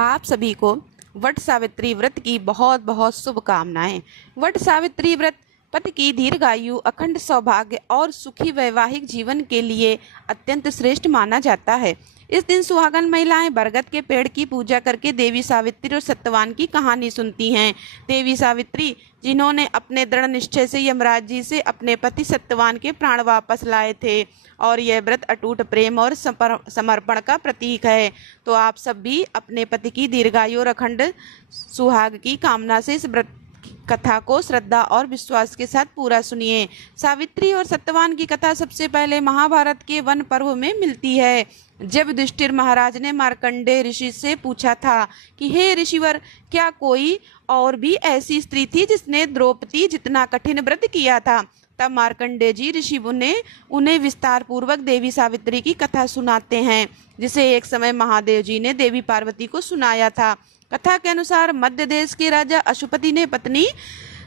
आप सभी को वट सावित्री व्रत की बहुत बहुत शुभकामनाएं। वट सावित्री व्रत पति की दीर्घायु, अखंड सौभाग्य और सुखी वैवाहिक जीवन के लिए अत्यंत श्रेष्ठ माना जाता है। इस दिन सुहागन महिलाएं बरगद के पेड़ की पूजा करके देवी सावित्री और सत्यवान की कहानी सुनती हैं। देवी सावित्री, जिन्होंने अपने दृढ़ निश्चय से यमराज जी से अपने पति सत्यवान के प्राण वापस लाए थे, और यह व्रत अटूट प्रेम और समर्पण का प्रतीक है। तो आप सब भी अपने पति की दीर्घायु और अखंड सुहाग की कामना से इस व्रत कथा को श्रद्धा और विश्वास के साथ पूरा सुनिए। सावित्री और सत्यवान की कथा सबसे पहले महाभारत के वन पर्व में मिलती है, जब युधिष्ठिर महाराज ने मार्कंडेय ऋषि से पूछा था कि हे ऋषिवर, क्या कोई और भी ऐसी स्त्री थी जिसने द्रौपदी जितना कठिन व्रत किया था। तब मार्कंडेय जी ऋषि ने उन्हें विस्तार पूर्वक देवी सावित्री की कथा सुनाते हैं, जिसे एक समय महादेव जी ने देवी पार्वती को सुनाया था। कथा के अनुसार मध्य देश के राजा अशुपति ने पत्नी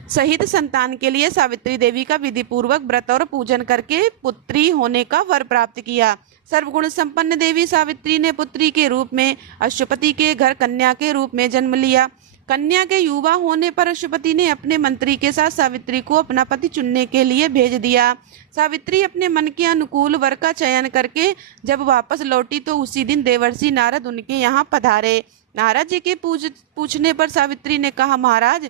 सहित संतान के लिए सावित्री देवी का विधि पूर्वक व्रत और पूजन करके पुत्री होने का वर प्राप्त किया। सर्वगुण संपन्न देवी सावित्री ने पुत्री के रूप में अशुपति के घर कन्या के रूप में जन्म लिया। कन्या के युवा होने पर अशुपति ने अपने मंत्री के साथ सावित्री को अपना पति चुनने के लिए भेज दिया। सावित्री अपने मन के अनुकूल वर का चयन करके जब वापस लौटी तो उसी दिन देवर्षि नारद उनके यहाँ पधारे। नारद जी के पूछने पर सावित्री ने कहा, महाराज,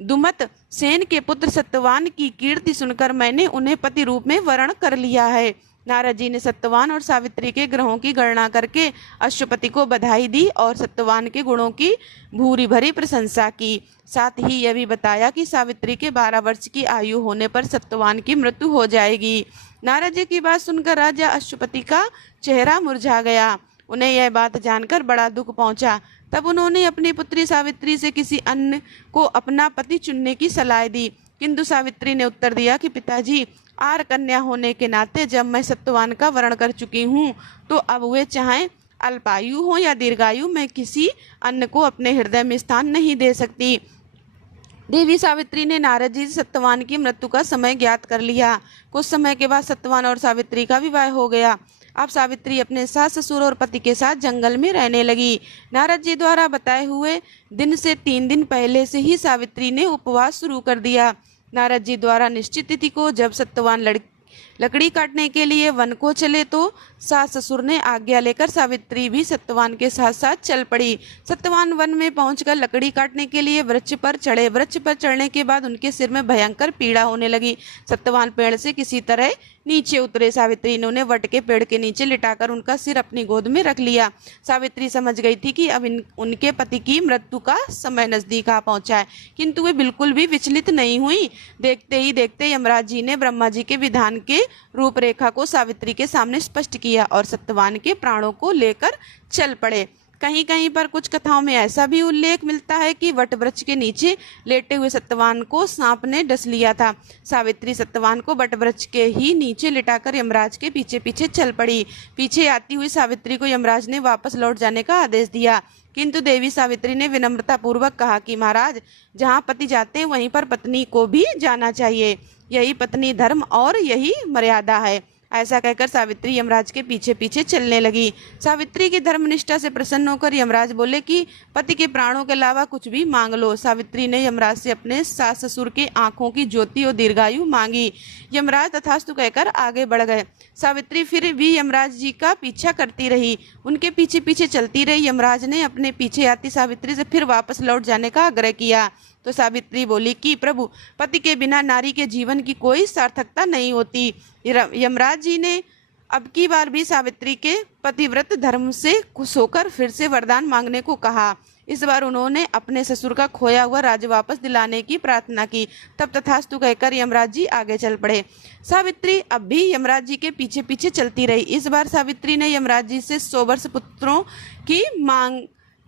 दुमत सेन के पुत्र सत्यवान की कीर्ति सुनकर मैंने उन्हें पति रूप में वरण कर लिया है। नारद जी ने सत्यवान और सावित्री के ग्रहों की गणना करके अशुपति को बधाई दी और सत्यवान के गुणों की भूरी भरी प्रशंसा की। साथ ही यह भी बताया कि सावित्री के 12 वर्ष की आयु होने पर सत्यवान की मृत्यु हो जाएगी। नारद जी की बात सुनकर राजा अशुपति का चेहरा मुरझा गया। उन्हें यह बात जानकर बड़ा दुख पहुंचा। तब उन्होंने अपनी पुत्री सावित्री से किसी अन्य को अपना पति चुनने की सलाह दी, किंतु सावित्री ने उत्तर दिया कि पिताजी, आर कन्या होने के नाते जब मैं सत्यवान का वरण कर चुकी हूँ तो अब वे चाहे अल्पायु हो या दीर्घायु, मैं किसी अन्य को अपने हृदय में स्थान नहीं दे सकती। देवी सावित्री ने नारद जी से सत्यवान की मृत्यु का समय ज्ञात कर लिया। कुछ समय के बाद सत्यवान और सावित्री का विवाह हो गया। अब सावित्री अपने सास ससुर और पति के साथ जंगल में रहने लगी। नारद जी द्वारा बताए हुए दिन से 3 दिन पहले से ही सावित्री ने उपवास शुरू कर दिया। नारद जी द्वारा निश्चित तिथि को जब सत्यवान लकड़ी काटने के लिए वन को चले तो सास ससुर ने आज्ञा लेकर सावित्री भी सत्यवान के साथ साथ चल पड़ी। सत्यवान वन में पहुंचकर लकड़ी काटने के लिए वृक्ष पर चढ़े। वृक्ष पर चढ़ने के बाद उनके सिर में भयंकर पीड़ा होने लगी। सत्यवान पेड़ से किसी तरह नीचे उतरे। सावित्री ने उन्हें वट के पेड़ के नीचे लिटाकर उनका सिर अपनी गोद में रख लिया। सावित्री समझ गई थी कि अब उनके पति की मृत्यु का समय नजदीक आ पहुंचा है, किंतु वे बिल्कुल भी विचलित नहीं हुई। देखते ही देखते यमराज जी ने ब्रह्मा जी के विधान के रूपरेखा को सावित्री के सामने स्पष्ट किया और सत्यवान के प्राणों को लेकर चल पड़े। कहीं कहीं पर कुछ कथाओं में ऐसा भी उल्लेख मिलता है कि वट वृक्ष के नीचे लेटे हुए सत्यवान को सांप ने डस लिया था। सावित्री सत्यवान को वट वृक्ष के ही नीचे लिटाकर यमराज के पीछे पीछे चल पड़ी। पीछे आती हुई सावित्री को यमराज ने वापस लौट जाने का आदेश दिया, किंतु देवी सावित्री ने विनम्रता पूर्वक कहा कि महाराज, जहाँ पति जाते हैं वहीं पर पत्नी को भी जाना चाहिए। यही पत्नी धर्म और यही मर्यादा है। ऐसा कहकर सावित्री यमराज के पीछे पीछे चलने लगी। सावित्री की धर्मनिष्ठा से प्रसन्न होकर यमराज बोले कि पति के प्राणों के अलावा कुछ भी मांग लो। सावित्री ने यमराज से अपने सास ससुर के आंखों की ज्योति और दीर्घायु मांगी। यमराज तथास्तु कहकर आगे बढ़ गए। सावित्री फिर भी यमराज जी का पीछा करती रही, उनके पीछे पीछे चलती रही। यमराज ने अपने पीछे आती सावित्री से फिर वापस लौट जाने का आग्रह किया तो सावित्री बोली कि प्रभु, पति के बिना नारी के जीवन की कोई सार्थकता नहीं होती। यमराज जी ने अब की बार भी सावित्री के पतिव्रत धर्म से खुश होकर फिर से वरदान मांगने को कहा। इस बार उन्होंने अपने ससुर का खोया हुआ राज्य वापस दिलाने की प्रार्थना की। तब तथास्तु कहकर यमराज जी आगे चल पड़े। सावित्री अब भी यमराज जी के पीछे पीछे चलती रही। इस बार सावित्री ने यमराज जी से 100 वर्ष पुत्रों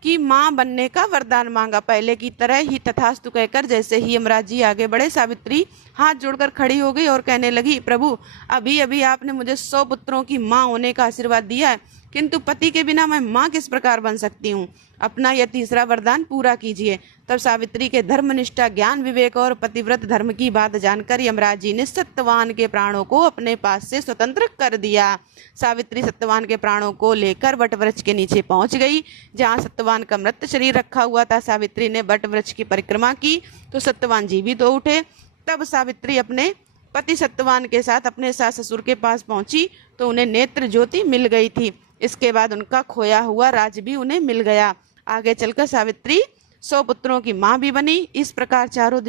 की मां बनने का वरदान मांगा। पहले की तरह ही तथास्तु कहकर जैसे ही यमराज जी आगे बढ़े, सावित्री हाथ जोड़कर खड़ी हो गई और कहने लगी, प्रभु, अभी अभी आपने मुझे 100 पुत्रों की मां होने का आशीर्वाद दिया है, किंतु पति के बिना मैं माँ किस प्रकार बन सकती हूँ। अपना यह तीसरा वरदान पूरा कीजिए। तब सावित्री के धर्मनिष्ठा, ज्ञान, विवेक और पतिव्रत धर्म की बात जानकर यमराज जी ने सत्यवान के प्राणों को अपने पास से स्वतंत्र कर दिया। सावित्री सत्यवान के प्राणों को लेकर वटवृक्ष के नीचे पहुंच गई, जहां सत्यवान का मृत शरीर रखा हुआ था। सावित्री ने वटवृक्ष की परिक्रमा की तो सत्यवान जीवित हो उठे। तब सावित्री अपने पति सत्यवान के साथ अपने सास ससुर के पास पहुंची तो उन्हें नेत्र ज्योति मिल गई थी। इसके बाद उनका खोया हुआ राज भी उन्हें मिल गया। आगे चलकर सावित्री 100 पुत्रों की मां भी बनी। इस प्रकार चारों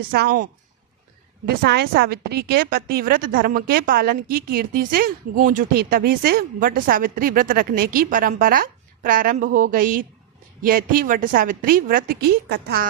दिशाएं सावित्री के पतिव्रत धर्म के पालन की कीर्ति से गूंज उठी। तभी से वट सावित्री व्रत रखने की परंपरा प्रारंभ हो गई। यह थी वट सावित्री व्रत की कथा।